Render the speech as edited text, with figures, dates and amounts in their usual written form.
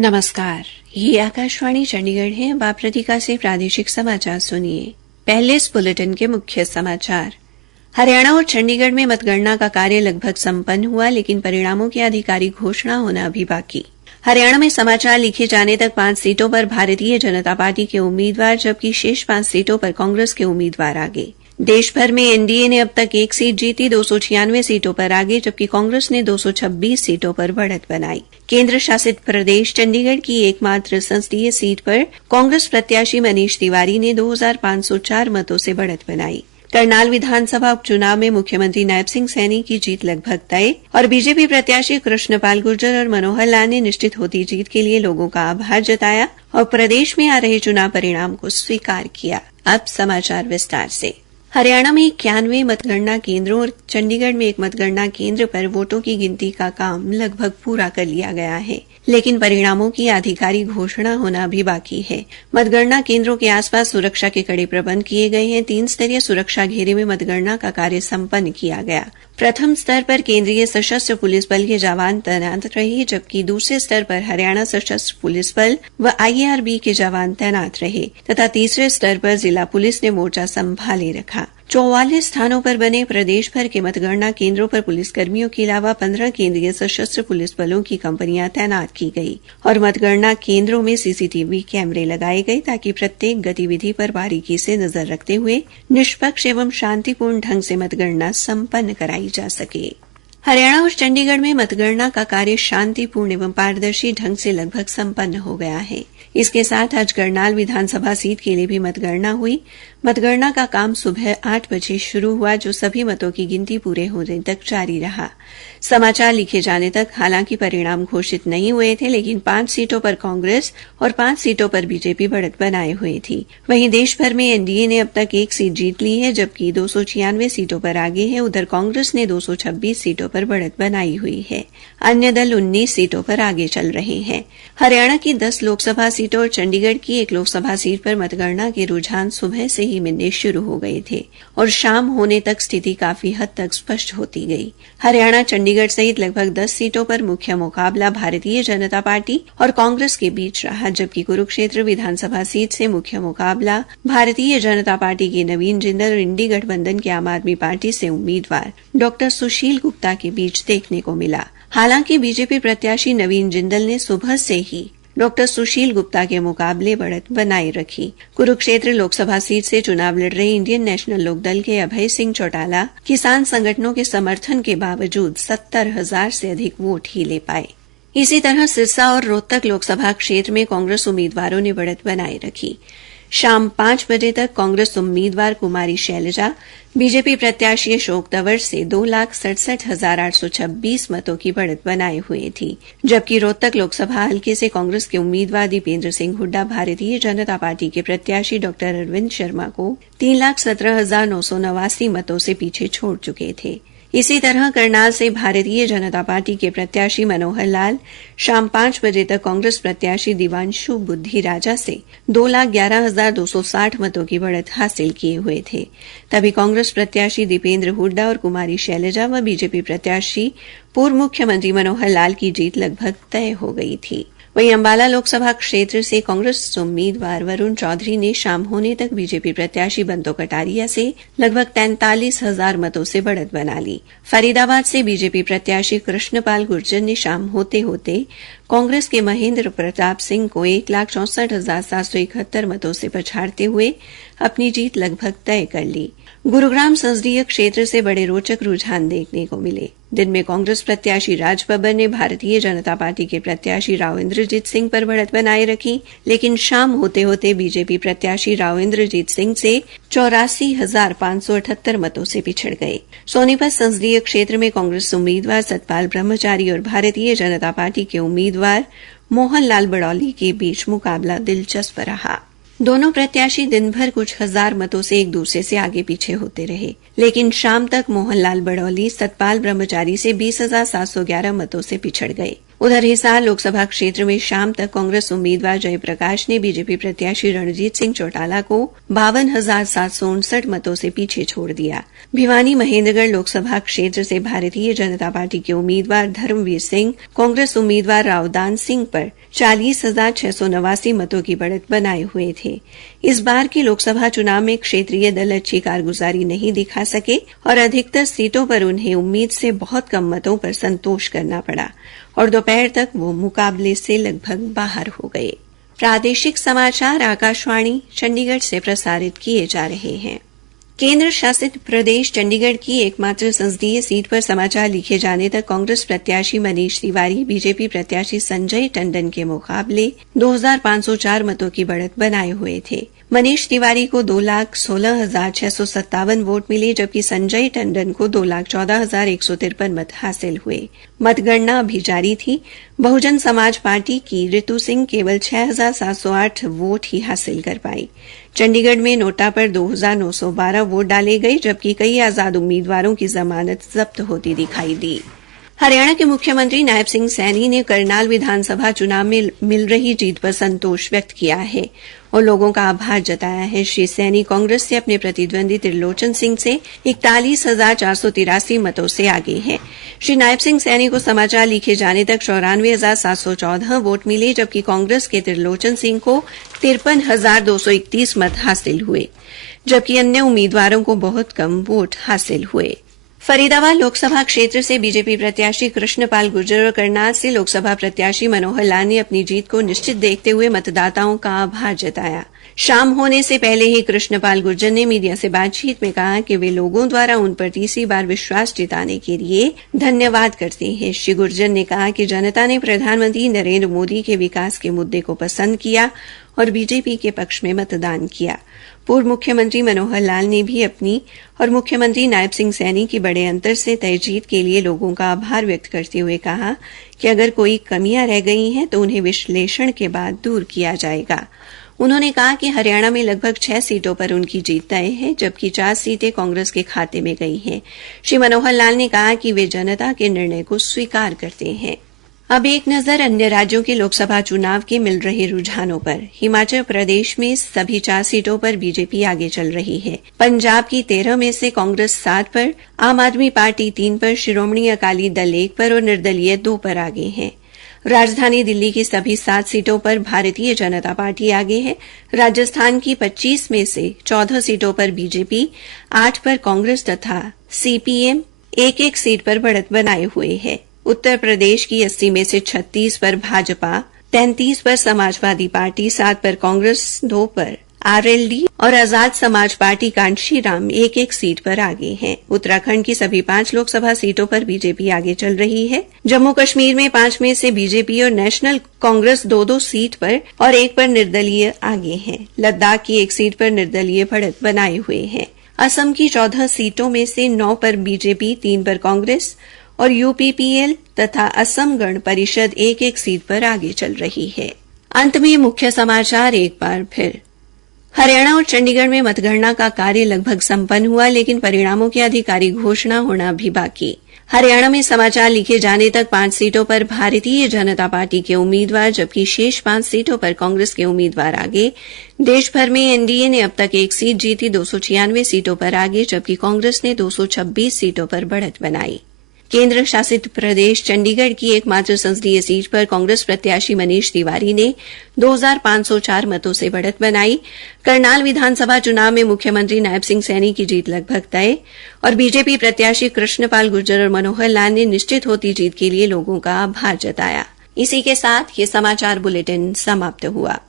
नमस्कार, ये आकाशवाणी चंडीगढ़ है। अब आप प्रतिका से प्रादेशिक समाचार सुनिए। पहले इस बुलेटिन के मुख्य समाचार। हरियाणा और चंडीगढ़ में मतगणना का कार्य लगभग संपन्न हुआ, लेकिन परिणामों की आधिकारिक घोषणा होना अभी बाकी। हरियाणा में समाचार लिखे जाने तक 5 सीटों पर भारतीय जनता पार्टी के उम्मीदवार, जबकि शेष 5 सीटों पर कांग्रेस के उम्मीदवार आगे। देश भर में एनडीए ने अब तक 1 सीट जीती, 296 सीटों पर आगे, जबकि कांग्रेस ने 226 सीटों पर बढ़त बनाई। केंद्र शासित प्रदेश चंडीगढ़ की एकमात्र संसदीय सीट पर कांग्रेस प्रत्याशी मनीष तिवारी ने 2504 मतों से बढ़त बनाई। करनाल विधानसभा उपचुनाव में मुख्यमंत्री नायब सिंह सैनी की जीत लगभग तय और बीजेपी प्रत्याशी कृष्णपाल गुर्जर और मनोहर लाल ने निश्चित होती जीत के लिए लोगों का आभार जताया और प्रदेश में आ रहे चुनाव परिणाम को स्वीकार किया। अब समाचार विस्तार से। हरियाणा में 91 मतगणना केंद्रों और चंडीगढ़ में 1 मतगणना केंद्र पर वोटों की गिनती का काम लगभग पूरा कर लिया गया है, लेकिन परिणामों की आधिकारिक घोषणा होना अभी बाकी है। मतगणना केंद्रों के आसपास सुरक्षा के कड़े प्रबंध किए गए हैं। 3 स्तरीय सुरक्षा घेरे में मतगणना का कार्य संपन्न किया गया। प्रथम स्तर पर केंद्रीय सशस्त्र पुलिस बल के जवान तैनात रहे, जबकि दूसरे स्तर पर हरियाणा सशस्त्र पुलिस बल व आईआरबी के जवान तैनात रहे तथा तीसरे स्तर पर जिला पुलिस ने मोर्चा संभाले रखा। 44 स्थानों पर बने प्रदेश भर के मतगणना केंद्रों पर पुलिसकर्मियों के अलावा 15 केंद्रीय सशस्त्र पुलिस बलों की कंपनियां तैनात की गई और मतगणना केंद्रों में सीसीटीवी कैमरे लगाए गए ताकि प्रत्येक गतिविधि पर बारीकी से नजर रखते हुए निष्पक्ष एवं शांतिपूर्ण ढंग से मतगणना संपन्न कराई जा सके। हरियाणा और चंडीगढ़ में मतगणना का कार्य शांतिपूर्ण एवं पारदर्शी ढंग से लगभग संपन्न हो गया है। इसके साथ आज करनाल विधानसभा सीट के लिए भी मतगणना हुई। मतगणना का काम सुबह 8 बजे शुरू हुआ, जो सभी मतों की गिनती पूरे होने तक जारी रहा। समाचार लिखे जाने तक हालांकि परिणाम घोषित नहीं हुए थे, लेकिन 5 सीटों पर कांग्रेस और 5 सीटों पर बीजेपी बढ़त बनाए हुए थी। वहीं देश भर में एनडीए ने अब तक 1 सीट जीत ली है, जबकि 296 सीटों पर आगे है। उधर कांग्रेस ने 226 सीटों पर बढ़त बनाई हुई है। अन्य दल 19 सीटों पर आगे चल रहे हैं। हरियाणा की 10 लोकसभा सीटों और चंडीगढ़ की 1 लोकसभा सीट पर मतगणना के रुझान सुबह से ही मिलने शुरू हो गए थे और शाम होने तक स्थिति काफी हद तक स्पष्ट होती गई। हरियाणा चंडीगढ़ सहित लगभग 10 सीटों पर मुख्य मुकाबला भारतीय जनता पार्टी और कांग्रेस के बीच रहा, जबकि कुरुक्षेत्र विधानसभा सीट से मुख्य मुकाबला भारतीय जनता पार्टी के नवीन जिंदल और इंडी गठबंधन के आम आदमी पार्टी से उम्मीदवार डॉ सुशील गुप्ता के बीच देखने को मिला। हालांकि बीजेपी प्रत्याशी नवीन जिंदल ने सुबह से ही डॉ सुशील गुप्ता के मुकाबले बढ़त बनाए रखी। कुरुक्षेत्र लोकसभा सीट से चुनाव लड़ रहे इंडियन नेशनल लोकदल के अभय सिंह चौटाला किसान संगठनों के समर्थन के बावजूद 70,000 से अधिक वोट ही ले पाए। इसी तरह सिरसा और रोहतक लोकसभा क्षेत्र में कांग्रेस उम्मीदवारों ने बढ़त बनाए रखी। शाम 5 बजे तक कांग्रेस उम्मीदवार कुमारी शैलजा बीजेपी प्रत्याशी अशोक तंवर से 2,67,826 मतों की बढ़त बनाए हुए थी, जबकि रोहतक लोकसभा हलके से कांग्रेस के उम्मीदवार दीपेंद्र सिंह हुड्डा भारतीय जनता पार्टी के प्रत्याशी डॉ अरविंद शर्मा को 3,17,989 मतों से पीछे छोड़ चुके थे। इसी तरह करनाल से भारतीय जनता पार्टी के प्रत्याशी मनोहर लाल शाम 5 बजे तक कांग्रेस प्रत्याशी दिवांशु बुद्धि राजा से 2,11,260 मतों की बढ़त हासिल किए हुए थे। तभी कांग्रेस प्रत्याशी दीपेंद्र हुड्डा और कुमारी शैलजा व बीजेपी प्रत्याशी पूर्व मुख्यमंत्री मनोहर लाल की जीत लगभग तय हो गई थी। वहीं अंबाला लोकसभा क्षेत्र से कांग्रेस उम्मीदवार वरुण चौधरी ने शाम होने तक बीजेपी प्रत्याशी बंतो कटारिया से लगभग 43,000 मतों से बढ़त बना ली। फरीदाबाद से बीजेपी प्रत्याशी कृष्णपाल गुर्जर ने शाम होते होते कांग्रेस के महेंद्र प्रताप सिंह को 1,64,771 मतों से पछाड़ते हुए अपनी जीत लगभग तय कर ली। गुरुग्राम संसदीय क्षेत्र से बड़े रोचक रुझान देखने को मिले। दिन में कांग्रेस प्रत्याशी राज बब्बर ने भारतीय जनता पार्टी के प्रत्याशी राव इंद्रजीत सिंह पर बढ़त बनाए रखी, लेकिन शाम होते होते बीजेपी प्रत्याशी राव इंद्रजीत सिंह से 84,578 मतों से पिछड़ गए। सोनीपत संसदीय क्षेत्र में कांग्रेस उम्मीदवार सतपाल ब्रह्मचारी और भारतीय जनता पार्टी के उम्मीदवार मोहन लाल बड़ौली के बीच मुकाबला दिलचस्प रहा। दोनों प्रत्याशी दिन भर कुछ हजार मतों से एक दूसरे से आगे पीछे होते रहे, लेकिन शाम तक मोहन लाल बड़ौली सतपाल ब्रह्मचारी से 20,711 मतों से पिछड़ गए। उधर हिसार लोकसभा क्षेत्र में शाम तक कांग्रेस उम्मीदवार जयप्रकाश ने बीजेपी प्रत्याशी रणजीत सिंह चौटाला को 52,759 मतों से पीछे छोड़ दिया। भिवानी महेंद्रगढ़ लोकसभा क्षेत्र से भारतीय जनता पार्टी के उम्मीदवार धर्मवीर सिंह कांग्रेस उम्मीदवार रावदान सिंह पर 40,689 मतों की बढ़त बनाए हुए थे। इस बार के लोकसभा चुनाव में क्षेत्रीय दल अच्छी कारगुजारी नहीं दिखा सके और अधिकतर सीटों पर उन्हें उम्मीद से बहुत कम मतों पर संतोष करना पड़ा और दोपहर तक वो मुकाबले से लगभग बाहर हो गए। प्रादेशिक समाचार आकाशवाणी चंडीगढ़ से प्रसारित किए जा रहे हैं। केंद्र शासित प्रदेश चंडीगढ़ की एकमात्र संसदीय सीट पर समाचार लिखे जाने तक कांग्रेस प्रत्याशी मनीष तिवारी बीजेपी प्रत्याशी संजय टंडन के मुकाबले 2,504 मतों की बढ़त बनाए हुए थे। मनीष तिवारी को 2,16,657 वोट मिले जबकि संजय टंडन को 2,14,153 मत हासिल हुए। मतगणना अभी जारी थी। बहुजन समाज पार्टी की ऋतु सिंह केवल 6,708 वोट ही हासिल कर पाई। चंडीगढ़ में नोटा पर 2,912 वोट डाले गए जबकि कई आजाद उम्मीदवारों की जमानत जब्त होती दिखाई दी। हरियाणा के मुख्यमंत्री नायब सिंह सैनी ने करनाल विधानसभा चुनाव में मिल रही जीत पर संतोष व्यक्त किया है और लोगों का आभार जताया है। श्री सैनी कांग्रेस से अपने प्रतिद्वंदी त्रिलोचन सिंह से 41,483 मतों से आगे हैं। श्री नायब सिंह सैनी को समाचार लिखे जाने तक 94,714 वोट मिले जबकि कांग्रेस के त्रिलोचन सिंह को 53,231 मत हासिल हुए जबकि अन्य उम्मीदवारों को बहुत कम वोट हासिल हुए। फरीदाबाद लोकसभा क्षेत्र से बीजेपी प्रत्याशी कृष्णपाल गुर्जर और करनाल से लोकसभा प्रत्याशी मनोहर लाल ने अपनी जीत को निश्चित देखते हुए मतदाताओं का आभार जताया। शाम होने से पहले ही कृष्णपाल गुर्जर ने मीडिया से बातचीत में कहा कि वे लोगों द्वारा उन पर तीसरी बार विश्वास जताने के लिए धन्यवाद करते हैं। श्री गुर्जर ने कहा कि जनता ने प्रधानमंत्री नरेंद्र मोदी के विकास के मुद्दे को पसंद किया और बीजेपी के पक्ष में मतदान किया। पूर्व मुख्यमंत्री मनोहर लाल ने भी अपनी और मुख्यमंत्री नायब सिंह सैनी की बड़े अंतर से तय जीत के लिए लोगों का आभार व्यक्त करते हुए कहा कि अगर कोई कमियां रह गई हैं तो उन्हें विश्लेषण के बाद दूर किया जाएगा। उन्होंने कहा कि हरियाणा में लगभग 6 सीटों पर उनकी जीत तय है जबकि 4 सीटें कांग्रेस के खाते में गई हैं। श्री मनोहर लाल ने कहा कि वे जनता के निर्णय को स्वीकार करते हैं। अब एक नजर अन्य राज्यों के लोकसभा चुनाव के मिल रहे रुझानों पर। हिमाचल प्रदेश में सभी 4 सीटों पर बीजेपी आगे चल रही है। पंजाब की 13 में से कांग्रेस 7 पर, आम आदमी पार्टी 3 पर, शिरोमणि अकाली दल 1 पर और निर्दलीय 2 पर आगे हैं। राजधानी दिल्ली की सभी 7 सीटों पर भारतीय जनता पार्टी आगे है। राजस्थान की 25 में से 14 सीटों पर बीजेपी, 8 पर कांग्रेस तथा सीपीएम एक सीट पर बढ़त बनाए हुए है। उत्तर प्रदेश की 80 में से 36 पर भाजपा, 33 पर समाजवादी पार्टी, 7 पर कांग्रेस, 2 पर आरएलडी और आजाद समाज पार्टी कांशीराम एक सीट पर आगे हैं। उत्तराखंड की सभी 5 लोकसभा सीटों पर बीजेपी आगे चल रही है। जम्मू कश्मीर में 5 में से बीजेपी और नेशनल कांग्रेस 2 सीट पर और 1 पर निर्दलीय आगे हैं। लद्दाख की 1 सीट पर निर्दलीय बढ़त बनाए हुए हैं। असम की 14 सीटों में से 9 पर बीजेपी, 3 पर कांग्रेस और यूपीपीएल तथा असम गण परिषद एक सीट पर आगे चल रही है। अंत में मुख्य समाचार एक बार फिर। हरियाणा और चंडीगढ़ में मतगणना का कार्य लगभग संपन्न हुआ लेकिन परिणामों की आधिकारिक घोषणा होना भी बाकी। हरियाणा में समाचार लिखे जाने तक 5 सीटों पर भारतीय जनता पार्टी के उम्मीदवार जबकि शेष 5 सीटों पर कांग्रेस के उम्मीदवार आगे। देश भर में एनडीए ने अब तक 1 सीट जीती, 296 सीटों पर आगे जबकि कांग्रेस ने 226 सीटों पर बढ़त बनाई। केंद्र शासित प्रदेश चंडीगढ़ की एकमात्र संसदीय सीट पर कांग्रेस प्रत्याशी मनीष तिवारी ने 2,504 मतों से बढ़त बनाई। करनाल विधानसभा चुनाव में मुख्यमंत्री नायब सिंह सैनी की जीत लगभग तय और बीजेपी प्रत्याशी कृष्णपाल गुर्जर और मनोहर लाल ने निश्चित होती जीत के लिए लोगों का आभार जताया। इसी के साथ ये समाचार बुलेटिन समाप्त हुआ।